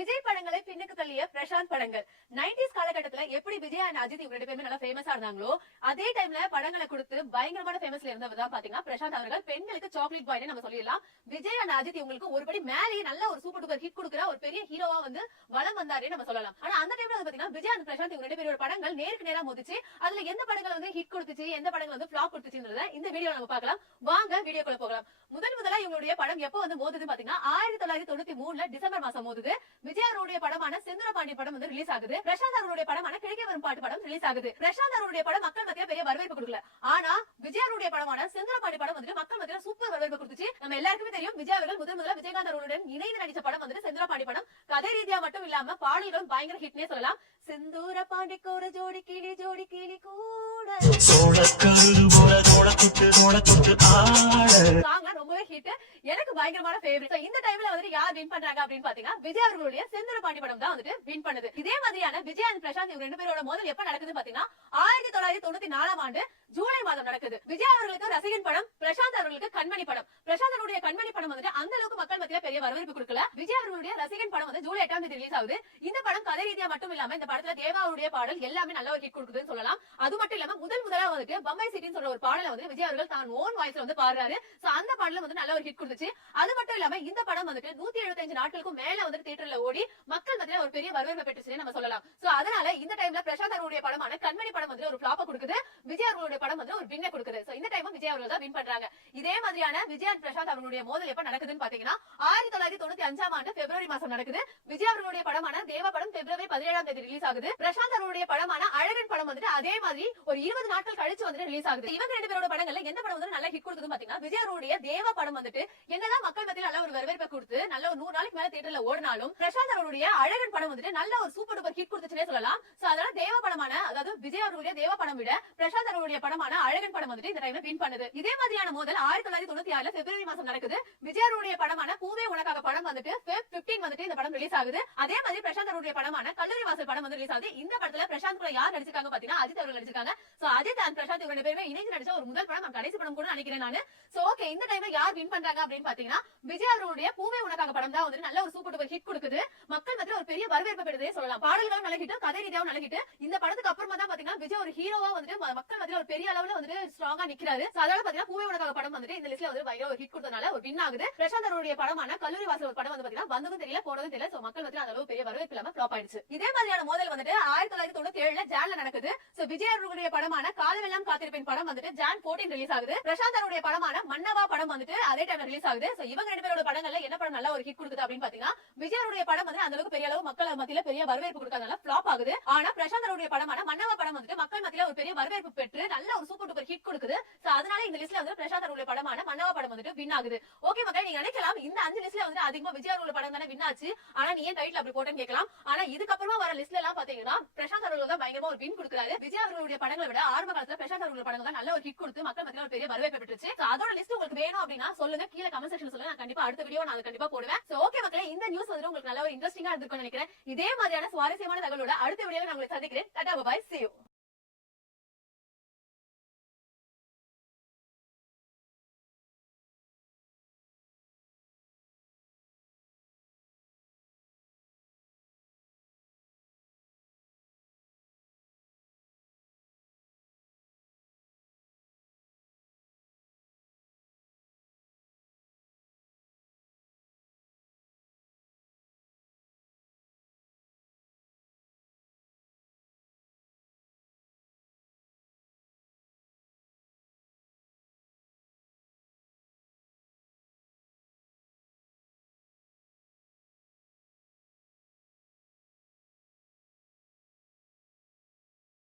விஜய் படங்களை பின்னுக்கு தள்ளிய பிரசாந்த் படங்கள் 90s காலகட்டத்துல எப்படி விஜய் அண்ட் அஜித் இவங்க ரெண்டு பேருமே நல்லா ஃபேமஸா இருந்தாங்களோ அதே டைம்ல படங்களை கொடுத்து பயங்கரமான ஃபேமஸ்ல இருந்தவர் தான் பாத்தீங்கன்னா பிரசாந்த் அவர்கள். பெண்களுக்கு சாக்லேட் பாய் நம்ம சொல்லிடலாம். விஜய் அண்ட் அஜித் இவங்களுக்கு ஒருபடி மேலே நல்ல ஒரு சூப்பர் டூப்பர் ஹிட் கொடுக்குற ஒரு பெரிய ஹீரோவா வந்து வலம் வந்தாரு நம்ம சொல்லலாம். ஆனா அந்த டைம்ல வந்து பாத்தீங்கன்னா விஜய் அண்ட் பிரசாந்த் இவங்க ரெண்டு பேரோட படங்கள் நேருக்கு நேரா மோதிச்சு. அதுல எந்த படங்கள் வந்து ஹிட் கொடுத்துச்சு, எந்த படங்கள் வந்து ஃபிளாப் கொடுத்துச்சுன்றத இந்த வீடியோ நம்ம பார்க்கலாம். வாங்க வீடியோக்குள்ள போகலாம். முதலா இவங்களுடைய படம் எப்போ வந்து மோதுது பாத்தீங்கன்னா 1993 டிசம்பர் மாசம் மோதுது. விஜய் அவருடைய படமான செந்தூரபாண்டி படம் வந்து ரிலீஸ் ஆகுது. பிரசாந்த் அவருடைய படமான கிழக்கே வரும் பாட்டு படம் ரிலீஸ் ஆகுது. பிரசாந்த் அவருடைய படம் மக்கள் மத்தியில பெரிய வரவேற்பு கொடுக்கல. ஆனா விஜய் அவருடைய படமான செந்தூரபாண்டி படம் வந்து மக்கள் மத்தியில சூப்பர் வரவேற்பு கொடுத்துச்சு. நம்ம எல்லாருக்குமே தெரியும் விஜய் அவர்கள் முதல்ல விஜயகாந்த் அவர்களுடன் இணைந்து நடிச்ச படம் வந்து செந்தூரபாண்டி படம். கதை ரீதியா மட்டும் இல்லாம பாடல்களும் பயங்கர ஹிட்னே சொல்லலாம். செந்தூரபாண்டிக்கு ஒரு ஜோடி கிளி கூட ரொம்பவே ஹிட். எனக்கு பயங்கரமான ஃபேவரட். இந்த டைம்ல வந்து யார் வின் பண்றாங்க அப்படின்னு பாத்தீங்கன்னா விஜய் அவர்களுடைய செந்தூரபாண்டி படம் தான் வந்து வின் பண்ணுது. இதே மாதிரியான விஜய் அண்ட் பிரசாந்த் இவங்க ரெண்டு பேரோட மோதல் எப்ப நடக்குதுன்னு பாத்தீங்கன்னா 1994 ஆண்டு ஜூலை மாதம் நடக்குது. விஜய் அவர்களுக்கு ரசிகன் படம், பிரசாந்த் அவர்களுக்கு கண்மணி படம். பிரசாந்த் அவருடைய கண்மணி படம் வந்து அந்த அளவுக்கு மக்கள் மத்தியில பெரிய வரவேற்பு கொடுக்கல. விஜய் அவர்களுடைய ரசிகன் படம் வந்து ஜூலை 8ஆம் தேதி ரிலீஸ் ஆகுது. இந்த படம் கதை ரீதியா மட்டும் இல்லாம இந்த படத்துல தேவாவுடைய பாடல் எல்லாமே நல்ல ஒரு ஹிட் கொடுக்குதுன்னு சொல்லலாம். அது மட்டும் இல்லாம முதலா வந்து பம்பாய் சிட்டின்னு சொல்ற ஒரு பாடலை வந்து விஜய் அவர்கள் தான் ஓன் வாய்ஸ்ல வந்து பாடுறாரு. சோ அந்த பாடல வந்து நல்ல ஒரு ஹிட் கொடுத்துச்சு. அது மட்டும் இல்லாம இந்த படம் வந்துட்டு 175 நாட்களுக்கும் மேல வந்து தியேட்டர்ல ஓடி மக்கள் மத்தியில ஒரு பெரிய வரவேற்பு பெற்றுச்சுன்னு நம்ம சொல்லலாம். சோ அதனால இந்த டைம்ல பிரசாந்த் அவருடைய படமான கண்மணி படம் வந்து ஒரு ஃபிளாப்ப கொடுக்குது. விஜய் அவர்களுடைய படம் வந்து ஒரு வின்ன கொடுக்குது. சோ இந்த டைம் விஜய் அவர்கள் தான் வின் பண்றாங்க. இதே மாதிரியான விஜய் அண்ட் பிரசாந்த் அவர்களுடைய மோதல் எப்ப நடக்குதுன்னு பாத்தீங்கன்னா 1995ஆம் ஆண்டு பிப்ரவரி மாசம் நடக்குது. விஜய் அவர்களுடைய படமான தேவா படம் பிப்ரவரி 17ஆம் தேதி ரிலீஸ் ஆகுது. பிரசாந்த் அவருடைய படமான அழகன் படம் வந்துட்டு அதே மாதிரி ஒரு 20 நாட்கள் கழிச்சு வந்து ரிலீஸ் ஆகுது. இவங்க ரெண்டு பேரோட படங்கள்ல எந்த படம் வந்து நல்ல ஹிட் கொடுக்குதுன்னு பாத்தீங்கன்னா விஜய் அவருடைய தேவா படம் வந்துட்டு என்னதான் மக்கள் மத்தியில நல்ல ஒரு வரவேற்பை கொடுத்து நல்ல ஒரு 100 நாளைக்கு மேல தியேட்டர்ல ஓடினாலும் பிரசாந்த் அவருடைய அழகன் படம் வந்துட்டு நல்ல ஒரு சூப்பர் டூப்பர் ஹிட் கொடுத்துச்சுனே சொல்லலாம். சோ அதனால தேவா படமான அதாவது விஜய் அவருடைய தேவா படம் விட பிரசாந்த் அவருடைய படமான அழகன் படம் வந்துட்டு இந்த டைம்ல வின் பண்ணுது. இதே மாதிரியான மோதல் 1996 பிப்ரவரி மாசம் நடக்குது. விஜய் அவருடைய படமான பூவே உனக்காக படம் வந்துட்டு Feb 15 வந்துட்டு இந்த படம் ரிலீஸ் ஆகுது. அதே மாதிரி பிரசாந்த் அவருடைய படமான கல்லூரி வாசல் படம் வந்து ரிலீஸ் ஆகுது. இந்த படத்துல பிரசாந்த் கூட யார் நடிச்சிருக்காங்க பாத்தீங்கன்னா அஜித் அவர்கள் நடிச்சிருக்காங்க. சோ அஜித் அண்ட் பிரசாந்த் இவங்க ரெண்டு பேருமே இணைந்து நடிச்ச ஒரு முதல் படம், கடைசி படம் கூட நினைக்கிறேன் நானு. சோ ஓகே, இந்த டைம்ல யார் வின் பண்றாங்க அப்படின்னு பாத்தீங்கன்னா விஜய் அவருடைய பூவே உனக்காக படம் தான் வந்து நல்ல ஒரு சூப்பர் டூப்பர் ஹிட் கொடுக்குது. மக்கள் மத்தியில ஒரு பெரிய வரவேற்பு பெறுதே சொல்லலாம். பாடல்களும் நல்ல ஹிட், கதை ரீதியாவும் நல்ல ஹிட். இந்த படத்துக்கு அப்புறமா தான் பாத்தீங்கன்னா விஜய் ஒரு ஹீரோவா வந்துட்டு மக்கள் மத்தியில ஒரு பெரிய அளவுல வந்துட்டு ஸ்ட்ராங்கா நிக்கிறாரு. அதனால பாத்தீங்கன்னா பூவே உனக்காக படம் வந்துட்டு இந்த லிஸ்ட்ல வந்து பயங்கர ஒரு ஹிட் கொடுத்தனால ஒரு வின் ஆகுது. பிரசாந்த் அவருடைய படமான கல்லூரி வாசல் ஒரு படம் வந்து பாத்தீங்கன்னா வந்ததும் தெரியல போனதும் தெரியல. சோ மக்கள் மத்தியில அந்த அளவு பெரிய வரவேற்பு இல்லாம ஃபிளாப் ஆயிடுச்சு. இதே மாதிரியான மோதல் வந்துட்டு 1997 ஜான்ல நடக்குது. சோ விஜய் அவருடைய படமான காலமெல்லாம் காத்திருப்பேன் படம் வந்துட்டு ஜான் 14 ரிலீஸ் ஆகுது. பிரசாந்த் அவருடைய படமான மன்னவா படம் வந்துட்டு அதே டைம்ல ரிலீஸ் ஆகுது. சோ இவங்க ரெண்டு பேரோட படங்கள்ல என்ன படம் நல்ல ஒரு ஹிட் கொடுக்குது அப்படின்னு பாத்தீங்கன்னா விஜய் அவருடைய படம் வந்து அந்த அளவுக்கு பெரிய அளவு மக்கள் மத்தியில பெரிய வரவேற்பு கொடுக்கறதுனால ஃபிளாப் ஆகுது. ஆனா பிரசாந்த் அவருடைய படமான மன்னவா படம் வந்துட்டு மக்கள் மத்தியில ஒரு பெரிய வரவேற்பு பெற்று நல்ல ஒரு சூப்பர் டூப்பர் ஹிட் கொடுக்குது. சோ அதனால இந்த லிஸ்ட்ல வந்து பிரசாந்த் அவருடைய படமான மன்னவா படம் வந்துட்டு வின் ஆகுது. ஓகே மக்களே, நீங்க நினைக்கலாம் இந்த 5 லிஸ்ட்ல வந்து அதிகமா விஜய் அவருடைய படம் தானே வின் ஆச்சு, ஆனா நீ ஏன் டைட்டில் அப்படி போட்டேன்னு கேட்கலாம். ஆனா இதுக்கப்புறமா வர லிஸ்ட்ல எல்லாம் பாத்தீங்கன்னா பிரசாந்த் அவர்கள் தான் பயங்கரமா ஒரு வின் கொடுக்குறாரு. விஜய் அவர்களுடைய படங்களை விட ஆரம்ப காலத்துல பிரசாந்த் அவர்களுடைய படங்கள் தான் நல்ல ஒரு ஹிட் கொடுத்து மக்கள் மத்தியில ஒரு பெரிய வரவேற்பு பெற்றுச்சு. அதோட லிஸ்ட் உங்களுக்கு வேணும் அப்படின்னா சொல்லுங்க, கீழே கமெண்ட் செக்ஷன்ல சொல்லுங்க. நான் கண்டிப்பா அடுத்த வீடியோ நான் கண்டிப்பா போடுவேன். சோ ஓகே மக்களே, இந்த நியூஸ் வந்து உங்களுக்கு நல்ல ஒரு இன்ட்ரெஸ்டிங்கா இருந்திருக்கும்னு நினைக்கிறேன். இதே மாதிரியான சுவாரஸ்யமான தகவலோட அடுத்த வீடியோவை நான் உங்களை சந்திக்கிறேன். டாடா பை பை, see you.